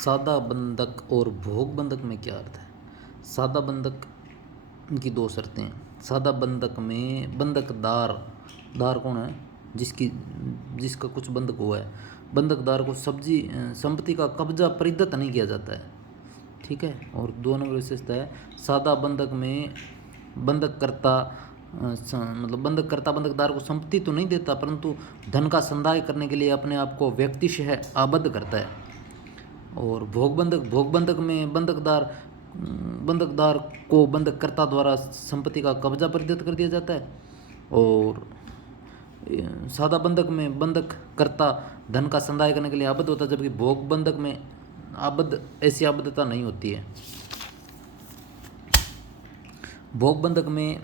सादा बंधक और भोग बंधक में क्या अर्थ है? सादा बंधक की दो शर्तें हैं। सादा बंधक में बंधकदार, दार कौन है? जिसका कुछ बंधक हुआ है। बंधकदार को संपत्ति का कब्जा परिदत्त नहीं किया जाता है। ठीक है। और दो नंबर विशेषता है, सादा बंधक में बंधककर्ता मतलब बंधककर्ता बंधकदार को संपत्ति तो नहीं देता, परंतु धन का संदाय करने के लिए अपने आप को व्यक्तिशः आबद्ध करता है। और भोग बंधक में बंधकदार को बंधककर्ता द्वारा संपत्ति का कब्जा परिदत्त कर दिया जाता है। और सादा बंधक में बंधककर्ता धन का संदाय करने के लिए आबद्ध होता है, जबकि भोग बंधक में ऐसी आबद्धता नहीं होती है। भोग बंधक में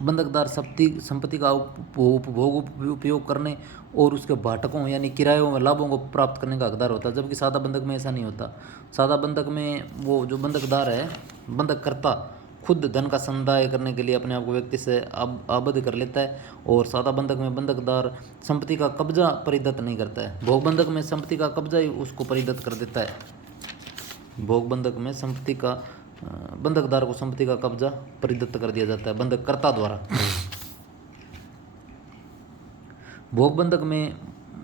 बंधकदार संपत्ति का उपभोग उपयोग करने और उसके भाटकों यानी किरायों व लाभों को प्राप्त करने का हकदार होता है, जबकि सादा बंधक में ऐसा नहीं होता। सादा बंधक में वो जो बंधकदार है, बंधककर्ता खुद धन का संदाय करने के लिए अपने आप को व्यक्ति से आबद्ध कर लेता है। और सादा बंधक में बंधकदार संपत्ति का कब्जा परिदत्त नहीं करता है। भोग बंधक में संपत्ति का कब्जा ही उसको परिदत्त कर देता है। भोग बंधक में संपत्ति का बंधकदार को संपत्ति का कब्जा परिदत्त कर दिया जाता है बंधककर्ता द्वारा। भोग बंधक में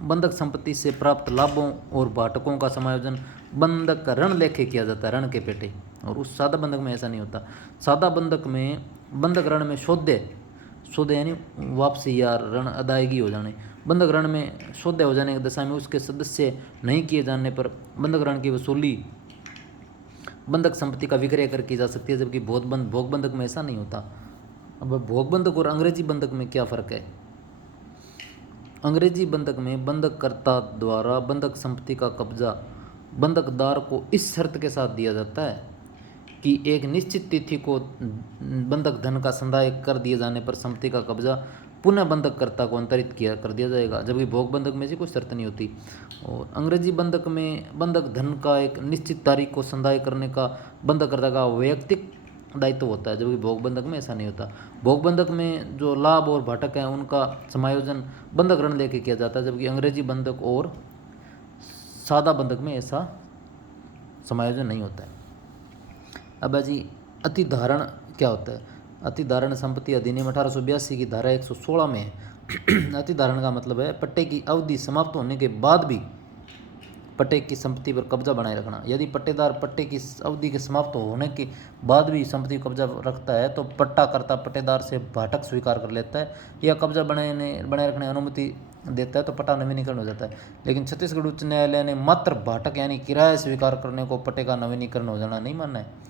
बंधक संपत्ति से प्राप्त लाभों और भाटकों का समायोजन बंधक ऋण लेखे किया जाता है, ऋण के पेटे। और उस सादा बंधक में ऐसा नहीं होता। सादा बंधक में बंधक ऋण में सौदे यानी वापसी या ऋण अदायगी हो जाने, बंधक ऋण में सौदे हो जाने की दशा में उसके सदस्य नहीं किए जाने पर बंधक ऋण की वसूली बंधक संपत्ति का विक्रय कर की जा सकती है, जबकि भोग बंधक में ऐसा नहीं होता। अब भोग बंधक और अंग्रेजी बंधक में क्या फ़र्क है? अंग्रेजी बंधक में बंधककर्ता द्वारा बंधक संपत्ति का कब्जा बंधकदार को इस शर्त के साथ दिया जाता है कि एक निश्चित तिथि को बंधक धन का संदाय कर दिए जाने पर संपत्ति का कब्जा पुनः बंधककर्ता को अंतरित कर दिया जाएगा, जबकि भोग बंधक में ऐसी कोई शर्त नहीं होती। और अंग्रेजी बंधक में बंधक धन का एक निश्चित तारीख को संदाय करने का बंधककर्ता का वैयक्तिक दायित्व होता है, जबकि भोग बंधक में ऐसा नहीं होता। भोग बंधक में जो लाभ और भाटक हैं उनका समायोजन बंधक ऋण लेके किया जाता है, जबकि अंग्रेजी बंधक और सादा बंधक में ऐसा समायोजन नहीं होता है। अब जी अतिधारण क्या होता है? अतिधारण संपत्ति अधिनियम 1882 की धारा 116 में है। अतिधारण का मतलब है पट्टे की अवधि समाप्त होने के बाद भी पट्टे की संपत्ति पर कब्जा बनाए रखना। यदि पट्टेदार पट्टे की अवधि के समाप्त होने के बाद भी संपत्ति पर कब्जा रखता है तो पट्टाकर्ता पट्टेदार से भाटक स्वीकार कर लेता है या कब्जा बनाए रखने अनुमति देता है तो पट्टा नवीनीकरण हो जाता है। लेकिन छत्तीसगढ़ उच्च न्यायालय ने मात्र भाटक यानी किराया स्वीकार करने को पट्टे का नवीनीकरण हो जाना नहीं मानना है।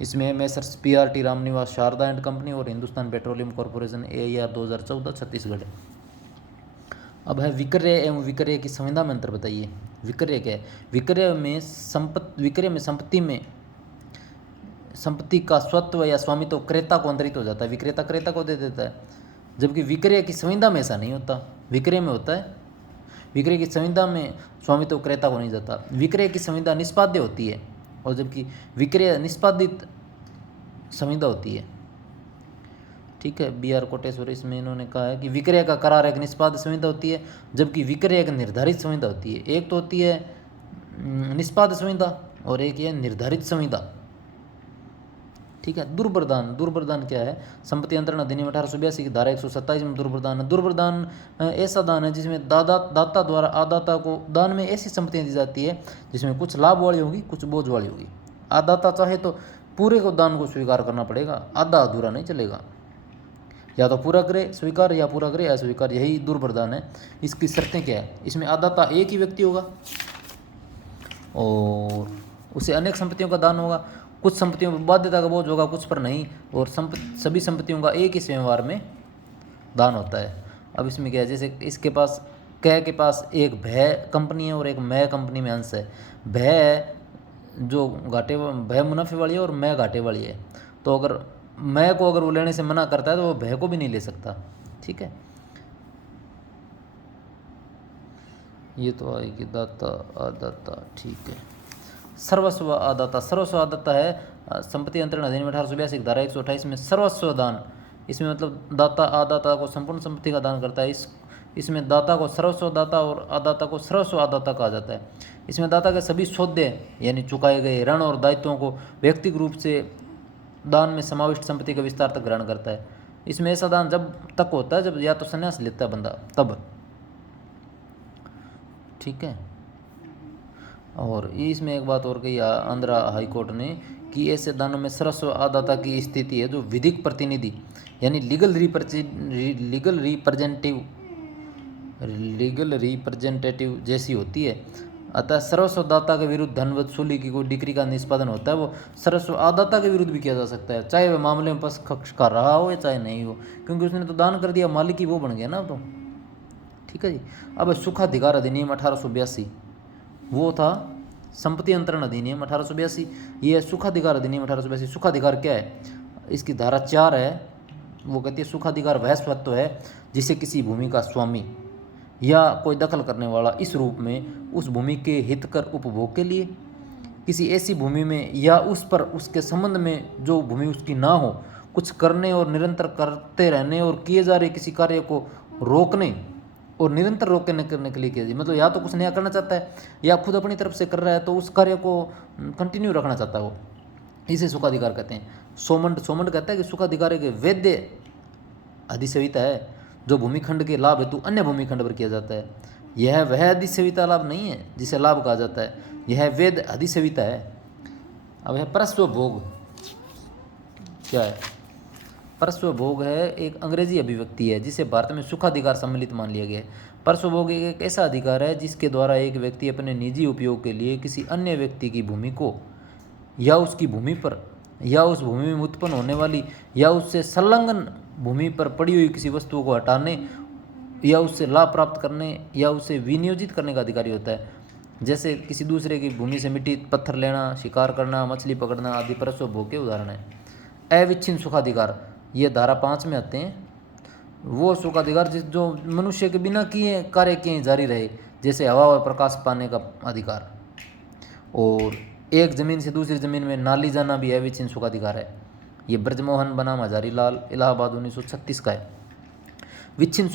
इसमें messrs PRT Ramniwas Sharda and company और Hindustan petroleum corporation AIR 2014 Chhattisgarh. अब है विक्रय एवं विक्रय की संविधा में अंतर बताइए। विक्रय क्या है? विक्रय में संपत्ति का स्वत्व या स्वामित्व क्रेता को अंतरित हो जाता है, विक्रेता क्रेता को दे देता है, जबकि विक्रय की संविधा में ऐसा नहीं होता। विक्रय में होता है, विक्रय की संविधा में स्वामित्व क्रेता को नहीं जाता। विक्रय की संविधा निष्पाद्य होती है और जबकि विक्रय निष्पादित संविधा होती है। ठीक है। BR कोटेश्वर इसमें इन्होंने कहा है कि विक्रय का करार एक निष्पाद्य संविधा होती है, जबकि विक्रय एक निर्धारित संविधा होती है। एक तो होती है निष्पाद्य संविधा और एक है निर्धारित संविधा। ठीक है। दुर्प्रदान क्या है? संपत्ति अंतरण अधिनियम 1882 की धारा 127 में दुर्प्रदान है। दुर्प्रदान ऐसा दान है जिसमें दाता द्वारा आदाता को दान में ऐसी संपत्तियां दी जाती है जिसमें कुछ लाभ वाली होगी, कुछ बोझ वाली होगी। आदाता चाहे तो पूरे को दान को स्वीकार करना पड़ेगा, आधा अधूरा नहीं चलेगा। या तो पूरा करे स्वीकार या पूरा करे अस्वीकार, यही दुर्प्रदान है। इसकी शर्तें क्या है? इसमें आदाता एक ही व्यक्ति होगा और उसे अनेक संपत्तियों का दान होगा। कुछ संपत्तियों पर बाध्यता का बोझ होगा, कुछ पर नहीं। और सभी संपत्तियों का एक ही व्यवहार में दान होता है। अब इसमें क्या है? जैसे इसके पास के पास एक भय कंपनी है और एक मैं कंपनी में अंश है। भय जो भय मुनाफे वाली है और मैं घाटे वाली है। तो अगर मैं को अगर वो लेने से मना करता है तो वो भय को भी नहीं ले सकता। ठीक है। ये तो आएगी दाता आदाता। ठीक है। सर्वस्व आदाता है संपत्ति अंतरण अधिनियम 1882 की धारा 128 में सर्वस्व दान। इसमें मतलब दाता आदाता को संपूर्ण संपत्ति का दान करता है। इसमें दाता को सर्वस्व दाता और आदाता को सर्वस्व आदाता कहा जाता है। इसमें दाता के सभी सौदे यानी चुकाए गए ऋण और दायित्वों को व्यक्तिगत रूप से दान में समाविष्ट संपत्ति का विस्तार तक ग्रहण करता है। इसमें ऐसा दान जब तक होता है जब या तो संन्यास लेता है बंदा तब, ठीक है। और इसमें एक बात और कही आंध्रा हाई कोर्ट ने कि ऐसे दानों में सर्वस्व आदाता की स्थिति है जो विधिक प्रतिनिधि यानी लीगल रिप्रेजेंटेटिव जैसी होती है। अतः सर्वस्व दाता के विरुद्ध धन वसूली की कोई डिक्री का निष्पादन होता है वो सर्वस्व आदाता के विरुद्ध भी किया जा सकता है, चाहे वह मामले में पक्ष कर रहा हो या चाहे नहीं हो, क्योंकि उसने तो दान कर दिया, मालिक ही वो बन गया ना। तो ठीक है जी। अब सुखाधिकार अधिनियम 1882 वो था संपत्ति अंतरण अधिनियम 1882, ये सुखाधिकार अधिनियम 1882। सुखाधिकार क्या है, इसकी धारा 4 है, वो कहती है सुखाधिकार वह स्वत्व है जिसे किसी भूमि का स्वामी या कोई दखल करने वाला इस रूप में उस भूमि के हितकर उपभोग के लिए किसी ऐसी भूमि में या उस पर उसके संबंध में जो भूमि उसकी ना हो कुछ करने और निरंतर करते रहने और किए जा रहे किसी कार्य को रोकने और निरंतर रोकने करने के लिए किया जाए। मतलब या तो कुछ नया करना चाहता है या खुद अपनी तरफ से कर रहा है तो उस कार्य को कंटिन्यू रखना चाहता है वो, इसे सुखाधिकार कहते हैं। सोमंड कहता है कि सुखाधिकार एक वैध अधिसेविता है जो भूमिखंड के लाभ हेतु अन्य भूमिखंड पर किया जाता है। यह वह अधिसेविता लाभ नहीं है जिसे लाभ कहा जाता है, यह वैध अधिसेविता है। अब यह परस्व भोग क्या है? परस्व भोग है एक अंग्रेजी अभिव्यक्ति है जिसे भारत में सुखाधिकार सम्मिलित मान लिया गया है। परस्व भोग एक ऐसा अधिकार है जिसके द्वारा एक व्यक्ति अपने निजी उपयोग के लिए किसी अन्य व्यक्ति की भूमि को या उसकी भूमि पर या उस भूमि में उत्पन्न होने वाली या उससे संलग्न भूमि पर पड़ी हुई किसी वस्तु को हटाने या उससे लाभ प्राप्त करने या उसे विनियोजित करने का अधिकारी होता है। जैसे किसी दूसरे की भूमि से मिट्टी पत्थर लेना, शिकार करना, मछली पकड़ना आदि परस्व भोग के उदाहरण है। अविच्छिन्न सुखाधिकार ये धारा 5 में आते हैं। वो सुखाधिकार जो मनुष्य के बिना किए कार्य किए जारी रहे, जैसे हवा और प्रकाश पाने का अधिकार, और एक ज़मीन से दूसरी ज़मीन में नाली जाना भी अविच्छिन्न सुखाधिकार है। ये ब्रजमोहन बनाम हजारीलाल इलाहाबाद 1936 का है। विच्छिन्न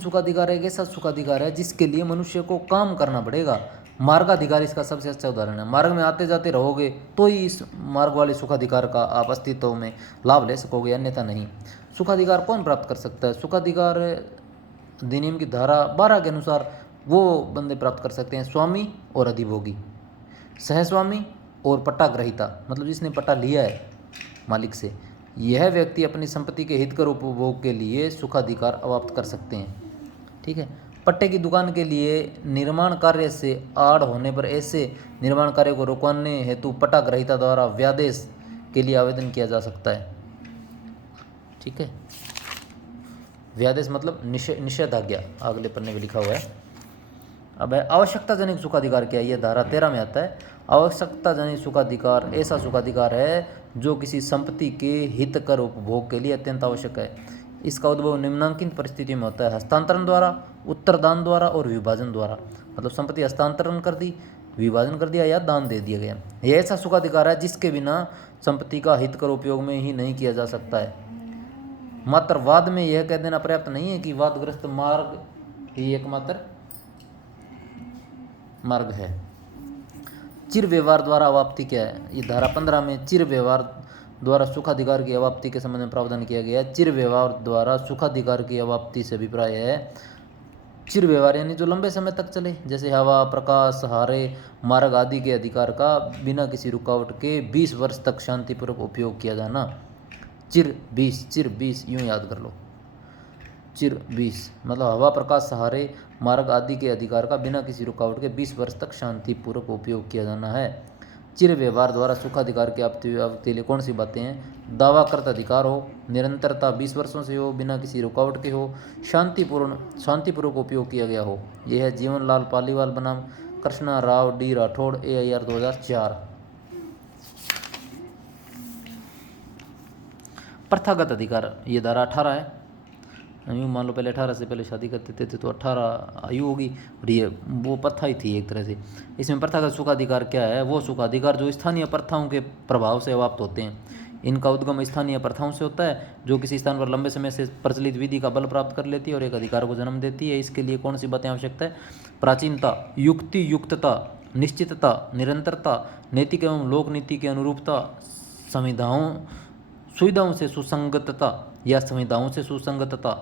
सुखाधिकार एक ऐसा सुखाधिकार है जिसके लिए मनुष्य को काम करना पड़ेगा। मार्गाधिकार इसका सबसे अच्छा उदाहरण है। मार्ग में आते जाते रहोगे तो ही इस मार्ग वाले सुखाधिकार का आप अस्तित्व में लाभ ले सकोगे, अन्यथा नहीं। सुखाधिकार कौन प्राप्त कर सकता है? सुखाधिकार अधिनियम की धारा 12 के अनुसार वो बंदे प्राप्त कर सकते हैं स्वामी और अधिभोगी, सहस्वामी और पट्टा ग्रहीता, मतलब जिसने पट्टा लिया है मालिक से। यह व्यक्ति अपनी संपत्ति के हितकर उपभोग के लिए सुखाधिकार अवाप्त कर सकते हैं। ठीक है। पट्टे की दुकान के लिए निर्माण कार्य से आड़ होने पर ऐसे निर्माण कार्य को रोकवाने हेतु पट्टा ग्रहीता द्वारा व्यादेश के लिए आवेदन किया जा सकता है। ठीक है। व्यादेश मतलब निषेधाज्ञा, अगले पन्ने में लिखा हुआ है। अब है आवश्यकता जनित सुखाधिकार क्या है? ये धारा 13 में आता है। आवश्यकता जनित सुखाधिकार ऐसा सुखाधिकार है जो किसी संपत्ति के हितकर उपभोग के लिए अत्यंत आवश्यक है। इसका उद्भव निम्नांकित परिस्थिति में होता है: हस्तांतरण द्वारा, उत्तरदान द्वारा और विभाजन द्वारा। मतलब संपत्ति हस्तांतरण कर दी, विभाजन कर दिया या दान दे दिया गया। यह ऐसा सुखाधिकार है जिसके बिना संपत्ति का हितकर उपयोग में ही नहीं किया जा सकता है। मात्र वाद में यह कह देना पर्याप्त नहीं है कि वादग्रस्त मार्ग ही एकमात्र मार्ग है। चिर व्यवहार द्वारा अवाप्ति क्या है? ये धारा 15 में चिर व्यवहार द्वारा सुखाधिकार की अवाप्ति के संबंध में प्रावधान किया गया है। चिर व्यवहार द्वारा सुखाधिकार की अवाप्ति से अभिप्राय है चिर व्यवहार यानी जो लंबे समय तक चले, जैसे हवा, प्रकाश, सहारे, मार्ग आदि के अधिकार का बिना किसी रुकावट के 20 वर्ष तक शांतिपूर्वक उपयोग किया जाना। चिर 20 यूँ याद कर लो। चिर 20 मतलब हवा, प्रकाश, सहारे, मार्ग आदि के अधिकार का बिना किसी रुकावट के 20 वर्ष तक शांतिपूर्वक उपयोग किया जाना है। चिर व्यवहार द्वारा सुखाधिकार की अवाप्ति के लिए कौन सी बातें हैं? दावाकृत अधिकार हो, निरंतरता 20 वर्षों से हो, बिना किसी रुकावट के हो, शांतिपूर्वक उपयोग किया गया हो। यह है जीवन लाल पालीवाल बनाम कृष्णा राव डी राठौड़ AIR 2004। प्रथागत अधिकार ये धारा 18 है। यूँ मान लो पहले 18 से पहले शादी करते थे तो 18 आयु होगी, और ये वो प्रथा ही थी एक तरह से। इसमें प्रथागत सुखाधिकार क्या है? वो सुखाधिकार जो स्थानीय प्रथाओं के प्रभाव से अवाप्त होते हैं। इनका उद्गम स्थानीय प्रथाओं से होता है जो किसी स्थान पर लंबे समय से प्रचलित विधि का बल प्राप्त कर लेती है और एक अधिकार को जन्म देती है। इसके लिए कौन सी बातें आवश्यकता है? प्राचीनता, युक्ति युक्तता, निश्चितता, निरंतरता, नैतिक एवं लोक नीति के अनुरूपता, सुविधाओं से सुसंगतता या संविधाओं से सुसंगतता।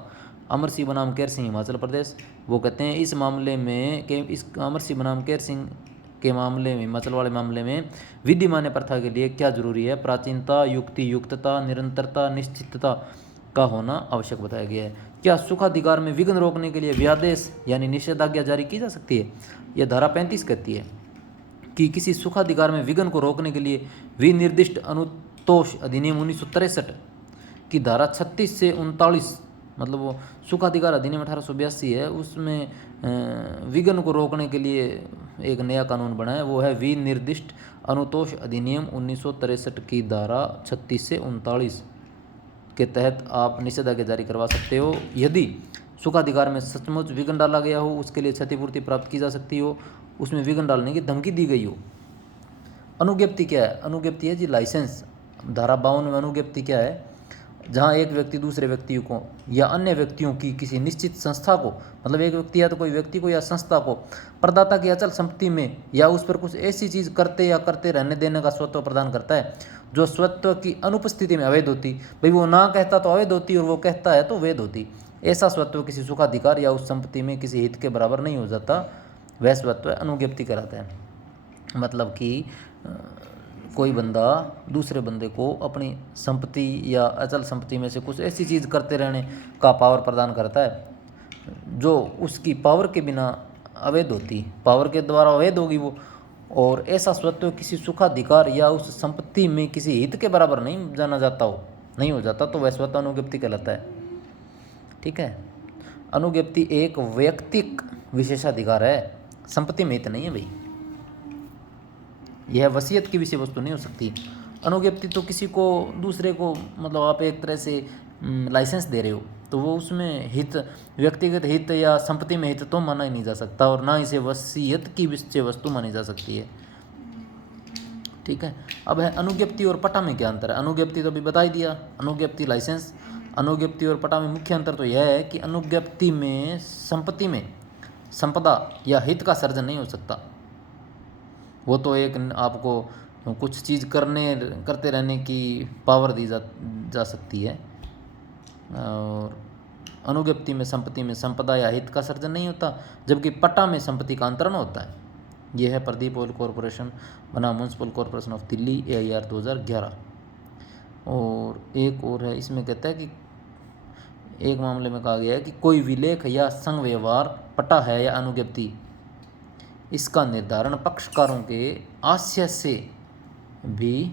अमर सिंह बनाम केर सिंह, हिमाचल प्रदेश। वो कहते हैं इस मामले में कि इस अमर सिंह बनाम केर सिंह के मामले में, हिमाचल वाले मामले में विद्यमान प्रथा के लिए क्या जरूरी है? प्राचीनता, युक्ति युक्तता, निरंतरता, निश्चितता का होना आवश्यक बताया गया है। क्या सुखाधिकार में विघ्न रोकने के लिए व्यादेश यानी निषेधाज्ञा जारी की जा सकती है? यह धारा 35 कहती है कि किसी सुखाधिकार में विघ्न को रोकने के लिए विनिर्दिष्ट अनुतोष अधिनियम 1963 की धारा 36 से 39, मतलब वो सुखाधिकार अधिनियम 1882 है, उसमें विघ्न को रोकने के लिए एक नया कानून बना है, वो है विनिर्दिष्ट अनुतोष अधिनियम 1963 की धारा 36 से 39 के तहत आप निषेधाज्ञा जारी करवा सकते हो। यदि सुखाधिकार में सचमुच विघ्न डाला गया हो, उसके लिए क्षतिपूर्ति प्राप्त की जा सकती हो, उसमें विघ्न डालने की धमकी दी गई हो। अनुज्ञप्ति क्या है? अनुज्ञप्ति है जी लाइसेंस। धारा 52 में अनुज्ञप्ति क्या है? जहाँ एक व्यक्ति दूसरे व्यक्ति को या अन्य व्यक्तियों की किसी निश्चित संस्था को, मतलब एक व्यक्ति या तो कोई व्यक्ति को या संस्था को प्रदाता की अचल संपत्ति में या उस पर कुछ ऐसी चीज़ करते या करते रहने देने का स्वत्व प्रदान करता है जो स्वत्व की अनुपस्थिति में अवैध होती। भाई वो ना कहता तो अवैध होती और वो कहता है तो वैध होती। ऐसा स्वत्व किसी सुखाधिकार या उस संपत्ति में किसी हित के बराबर नहीं हो जाता, वह स्वत्व अनुज्ञप्ति कहलाता है। मतलब कि कोई बंदा दूसरे बंदे को अपनी संपत्ति या अचल संपत्ति में से कुछ ऐसी चीज़ करते रहने का पावर प्रदान करता है जो उसकी पावर के बिना अवैध होती, पावर के द्वारा अवैध होगी वो, और ऐसा स्वत्व किसी सुखाधिकार या उस संपत्ति में किसी हित के बराबर नहीं जाना जाता हो, नहीं हो जाता, तो वह स्वत्व अनुज्ञप्ति कहलाता है। ठीक है। अनुज्ञप्ति एक वैयक्तिक विशेषाधिकार है, संपत्ति में हित नहीं है भाई। यह वसीयत की विषय वस्तु नहीं हो सकती। अनुज्ञप्ति तो किसी को दूसरे को, मतलब आप एक तरह से लाइसेंस दे रहे हो तो वो उसमें हित, व्यक्तिगत हित या संपत्ति में हित तो माना ही नहीं जा सकता और ना इसे वसीयत की विषय वस्तु मानी जा सकती है। ठीक है। अब है अनुज्ञप्ति और पट्टा में क्या अंतर है? अनुज्ञप्ति तो अभी बता ही दिया, अनुज्ञप्ति लाइसेंस। अनुज्ञप्ति और पट्टा में मुख्य अंतर तो यह है कि अनुज्ञप्ति में संपत्ति में संपदा या हित का सर्जन नहीं हो सकता। वो तो एक आपको कुछ चीज़ करते रहने की पावर दी जा सकती है, और अनुज्ञप्ति में संपत्ति में संपदा या हित का सर्जन नहीं होता, जबकि पट्टा में संपत्ति का अंतरण होता है। यह है प्रदीप ऑयल कॉरपोरेशन बनाम municipal corporation of Delhi AIR 2011। और एक और है, इसमें कहता है कि एक मामले में कहा गया है कि कोई विलेख या संघ व्यवहार पट्टा है या अनुज्ञप्ति, इसका निर्धारण पक्षकारों के आशय से भी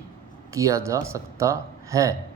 किया जा सकता है।